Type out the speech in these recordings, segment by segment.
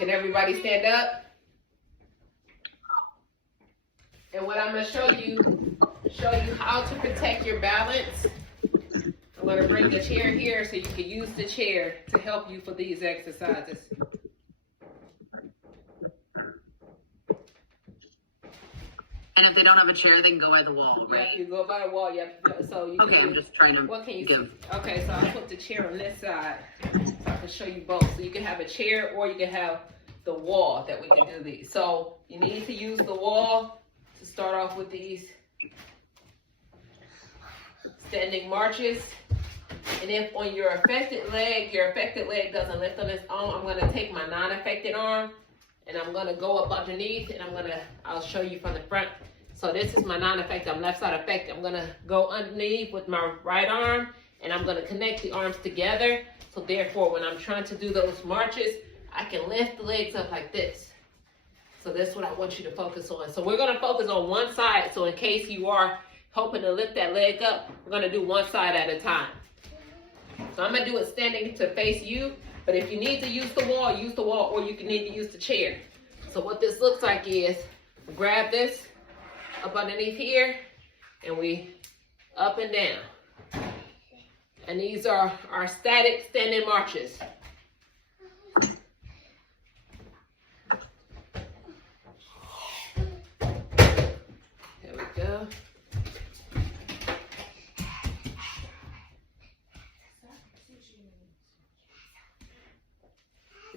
Can everybody stand up? And what I'm going to show you how to protect your balance. I'm going to bring the chair here so you can use the chair to help you for these exercises. And if they don't have a chair, they can go by the wall, right? Yeah, you go by the wall. Yeah. So you okay, I'm just trying to what can you give. See? Okay, so I'll put the chair on this side so I can show you both. So you can have a chair or you can have the wall that we can do these. So you need to use the wall to start off with these standing marches. And if on your affected leg doesn't lift on its own, I'm going to take my non-affected arm and I'm going to go up underneath and I'll show you from the front. So this is my non-affected, I'm left side affected. I'm going to go underneath with my right arm and I'm going to connect the arms together. So therefore, when I'm trying to do those marches, I can lift the legs up like this. So that's what I want you to focus on. So we're going to focus on one side. So in case you are hoping to lift that leg up, we're going to do one side at a time. So I'm going to do it standing to face you. But if you need to use the wall, or you can need to use the chair. So what this looks like is, grab this up underneath here, and we up and down. And these are our static standing marches. There we go.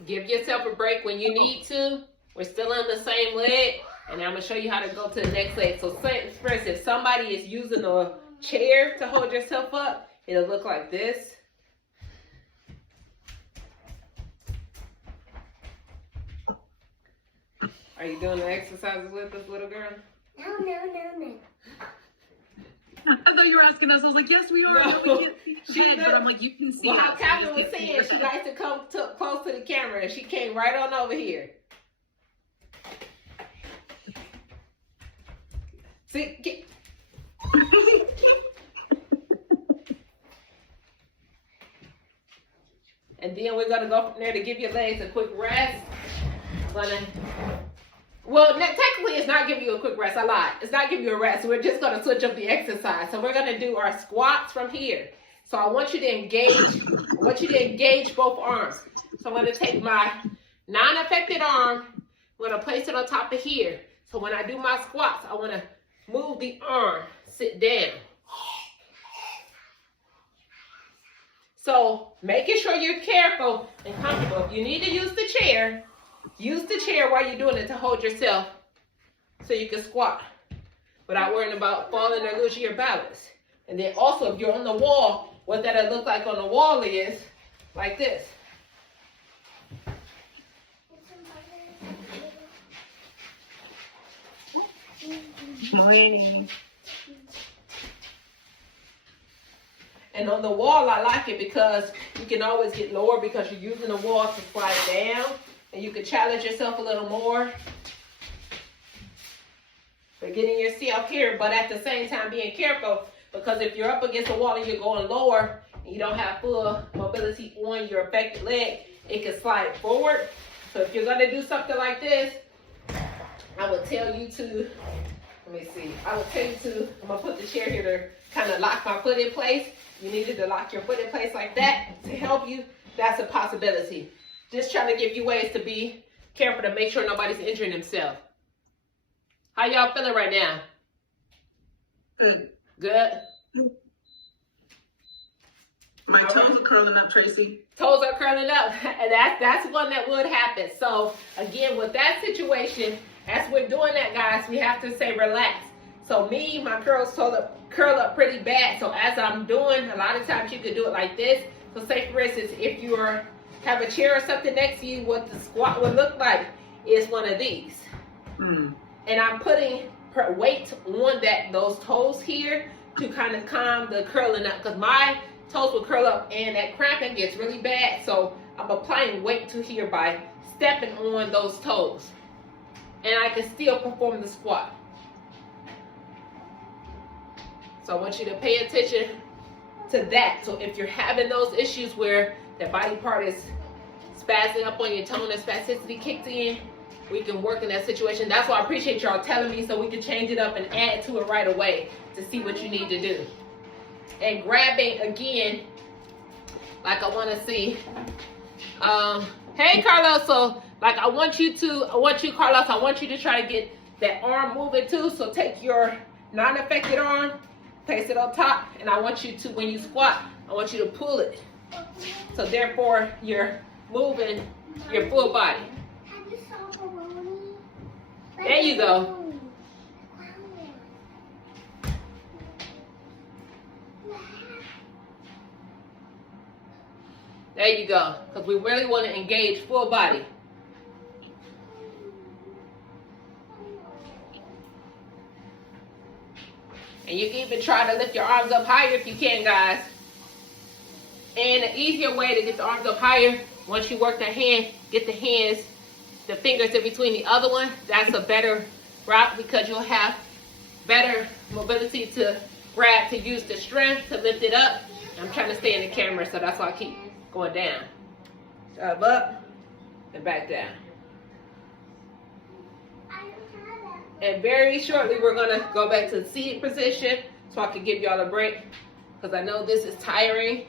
Give yourself a break when you need to. We're still on the same leg, and I'm going to show you how to go to the next leg. So for instance, if somebody is using a chair to hold yourself up, it'll look like this. Are you doing the exercises with us, little girl? No. I thought you were asking us. I was like, yes, we are. No. We can't see your head, but I'm like, you can see. Well, how us. Catherine was saying, she likes to come close to the camera, and she came right on over here. See? And then we're gonna go from there to give your legs a quick rest. Well, technically it's not giving you a quick rest. I lied. It's not giving you a rest. We're just gonna switch up the exercise. So we're gonna do our squats from here. So I want you to engage both arms. So I'm gonna take my non-affected arm. I'm gonna place it on top of here. So when I do my squats, I wanna move the arm, sit down. So making sure you're careful and comfortable. If you need to use the chair while you're doing it to hold yourself so you can squat without worrying about falling or losing your balance. And then also if you're on the wall, what that'll look like on the wall is like this. And on the wall, I like it because you can always get lower because you're using the wall to slide down. And you can challenge yourself a little more. For getting yourself here, but at the same time being careful because if you're up against the wall and you're going lower and you don't have full mobility on your affected leg, it can slide forward. So if you're going to do something like this, I would tell you to, I'm going to put the chair here to kind of lock my foot in place. You needed to lock your foot in place like that to help you. That's a possibility. Just trying to give you ways to be careful to make sure nobody's injuring themselves. How y'all feeling right now? Good. Good? My toes are curling up, Tracy. Toes are curling up. And that's one that would happen. So again, with that situation, as we're doing that, guys, we have to say relax. So my curl up pretty bad. So as I'm doing, a lot of times you could do it like this. So say for instance, if you have a chair or something next to you, what the squat would look like is one of these. And I'm putting weight on those toes here to kind of calm the curling up because my toes will curl up and that cramping gets really bad. So I'm applying weight to here by stepping on those toes. And I can still perform the squat. So I want you to pay attention to that. So if you're having those issues where that body part is spazzing up on your toe and spasticity kicks in, we can work in that situation. That's why I appreciate y'all telling me so we can change it up and add to it right away to see what you need to do. And grabbing again, like I want to see. Hey Carlos, so like I want you Carlos, I want you to try to get that arm moving too. So take your non-affected arm, place it on top, and I want you to, when you squat, I want you to pull it. So therefore, you're moving your full body. There you go. There you go. Because we really want to engage full body. And you can even try to lift your arms up higher if you can, guys. And an easier way to get the arms up higher, once you work the hand, get the hands, the fingers in between the other one. That's a better route because you'll have better mobility to grab, to use the strength to lift it up. I'm trying to stay in the camera, so that's why I keep going down. Up and back down. And very shortly, we're gonna go back to the seated position so I can give y'all a break because I know this is tiring.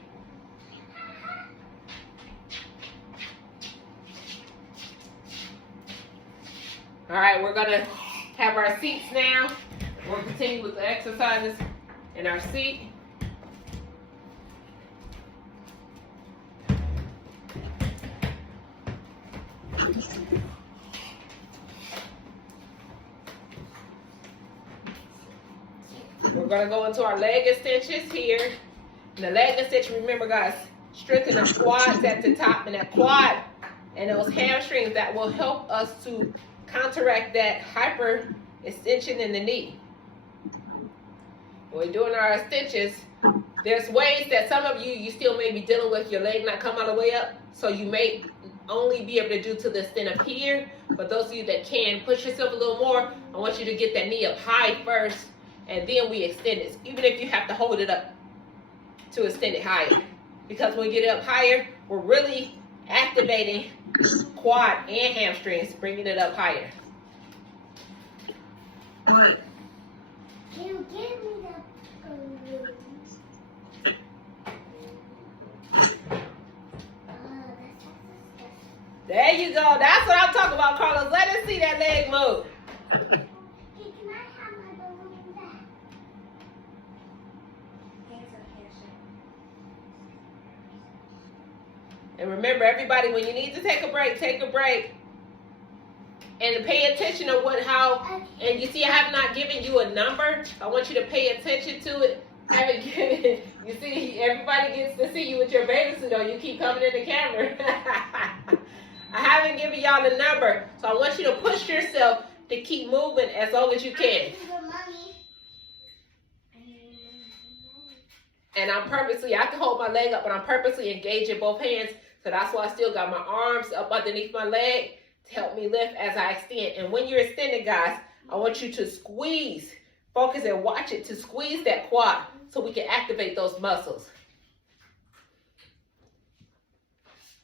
All right, we're gonna have our seats now. We'll continue with the exercises in our seat. We're gonna go into our leg extensions here. And the leg extension, remember guys, strengthen the quads at the top and that quad and those hamstrings that will help us to counteract that hyper extension in the knee. When we're doing our extensions, there's ways that some of you still may be dealing with your leg not come all the way up, so you may only be able to do to the extent of here. But those of you that can push yourself a little more, I want you to get that knee up high first, and then we extend it, even if you have to hold it up to extend it higher. Because when we get it up higher, we're really activating quad and hamstrings, bringing it up higher. What? Can you give me There you go. That's what I'm talking about, Carlos. Let us see that leg move. Hey, can I have my balloon back? And remember, everybody, when you need to take a break, take a break. And pay attention to and you see I have not given you a number. I want you to pay attention to it. I haven't given, you see, everybody gets to see you with your bathing suit on. You keep coming in the camera. I haven't given y'all the number. So I want you to push yourself to keep moving as long as you can. And I'm purposely, I can hold my leg up, but I'm purposely engaging both hands. So that's why I still got my arms up underneath my leg to help me lift as I extend. And when you're extending, guys, I want you to squeeze, focus and watch it to squeeze that quad so we can activate those muscles.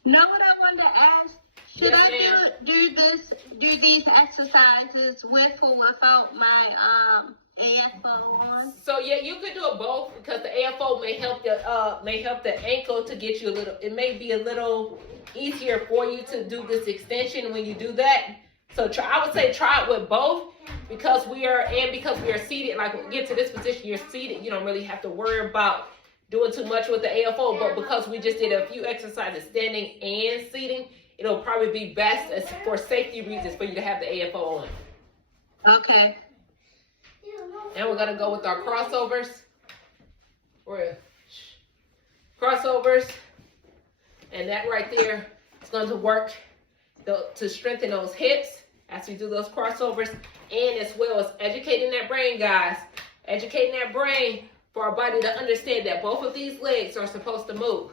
Know what I wanted to ask? Should Yes, I do these exercises with or without my AFO on? So yeah, you could do it both because the AFO may help the ankle to get you a little. It may be a little easier for you to do this extension when you do that. So I would say try it with both because we are seated. Like when we get to this position, you're seated. You don't really have to worry about doing too much with the AFO. But because we just did a few exercises standing and seating, it'll probably be best for safety reasons for you to have the AFO on. Okay. And we're gonna go with our crossovers. Crossovers, and that right there is going to work to strengthen those hips as we do those crossovers, and as well as educating that brain, guys. Educating that brain for our body to understand that both of these legs are supposed to move.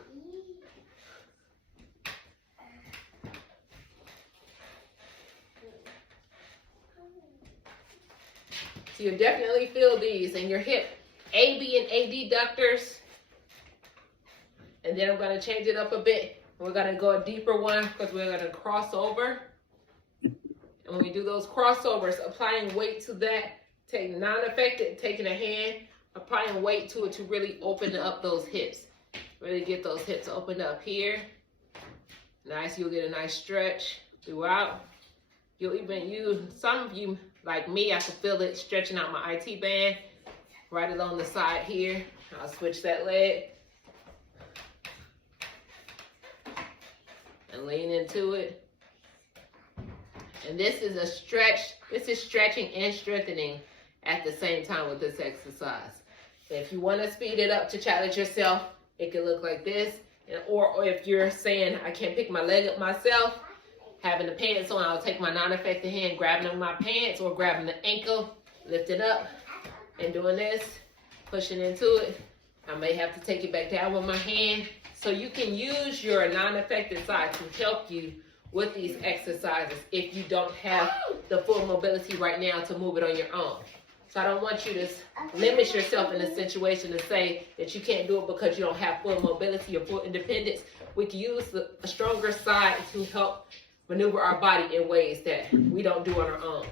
So you definitely feel these in your hip, AB and AD ductors. And then I'm going to change it up a bit We're gonna go a deeper one because we're gonna cross over. And when we do those crossovers, applying weight to that, take non-affected, taking a hand, applying weight to it to really open up those hips. Really get those hips opened up here. Nice, you'll get a nice stretch throughout. You'll even use, some of you, like me, I can feel it stretching out my IT band right along the side here. I'll switch that leg. And lean into it. And this is a stretch. This is stretching and strengthening at the same time with this exercise. If you want to speed it up to challenge yourself, it can look like this. Or if you're saying, I can't pick my leg up myself, having the pants on, I'll take my non-affected hand, grabbing my pants or grabbing the ankle, lift it up, and doing this, pushing into it. I may have to take it back down with my hand. So you can use your non-affected side to help you with these exercises if you don't have the full mobility right now to move it on your own. So I don't want you to limit yourself in a situation to say that you can't do it because you don't have full mobility or full independence. We can use a stronger side to help maneuver our body in ways that we don't do on our own.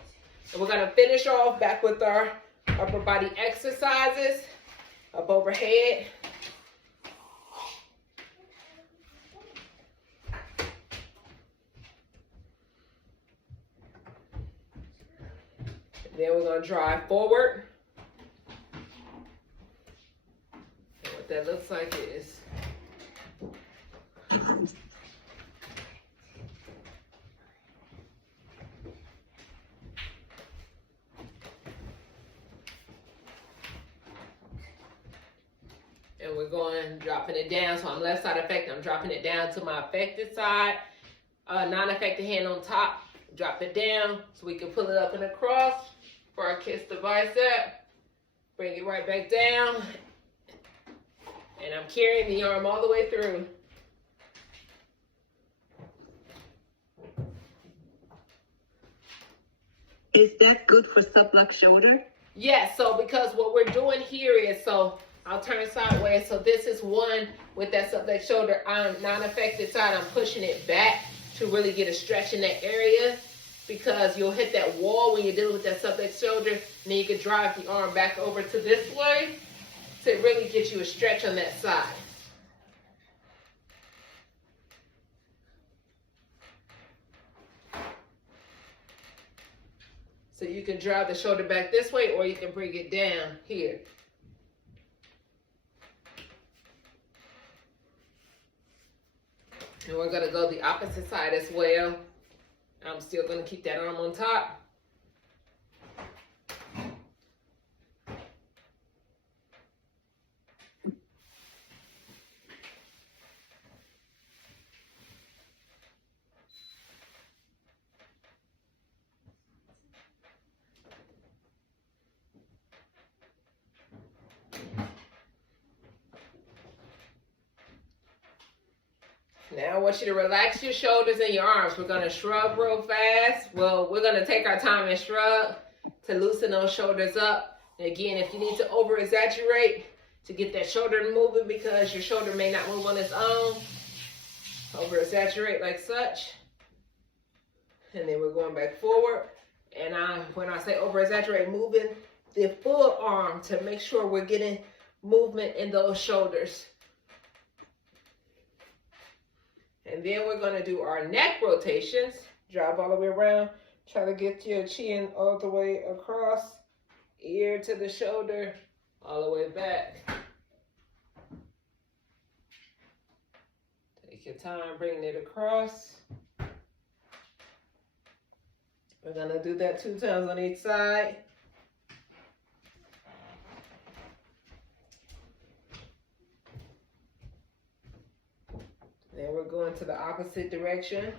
And we're gonna finish off back with our upper body exercises, up overhead. Then we're going to drive forward. And what that looks like is and we're going dropping it down. So I'm left side affected. I'm dropping it down to my affected side. Non-affected hand on top. Drop it down so we can pull it up and across. For our kiss the bicep, bring it right back down, and I'm carrying the arm all the way through. Is that good for subluxed shoulder? Yes, so because what we're doing here is, so I'll turn sideways, so this is one with that subluxed shoulder on non-affected side. I'm pushing it back to really get a stretch in that area. Because you'll hit that wall when you're dealing with that subluxed shoulder, and then you can drive the arm back over to this way to really get you a stretch on that side. So you can drive the shoulder back this way, or you can bring it down here. And we're gonna go the opposite side as well. I'm still going to keep that arm on top. Now I want you to relax your shoulders and your arms. We're going to shrug real fast. Well, we're going to take our time and shrug to loosen those shoulders up. And again, if you need to over-exaggerate to get that shoulder moving because your shoulder may not move on its own, over-exaggerate like such. And then we're going back forward. And when I say over-exaggerate, moving the full arm to make sure we're getting movement in those shoulders. And then we're going to do our neck rotations. Drive all the way around. Try to get your chin all the way across. Ear to the shoulder. All the way back. Take your time bringing it across. We're going to do that 2 times on each side. Then we're going to the opposite direction.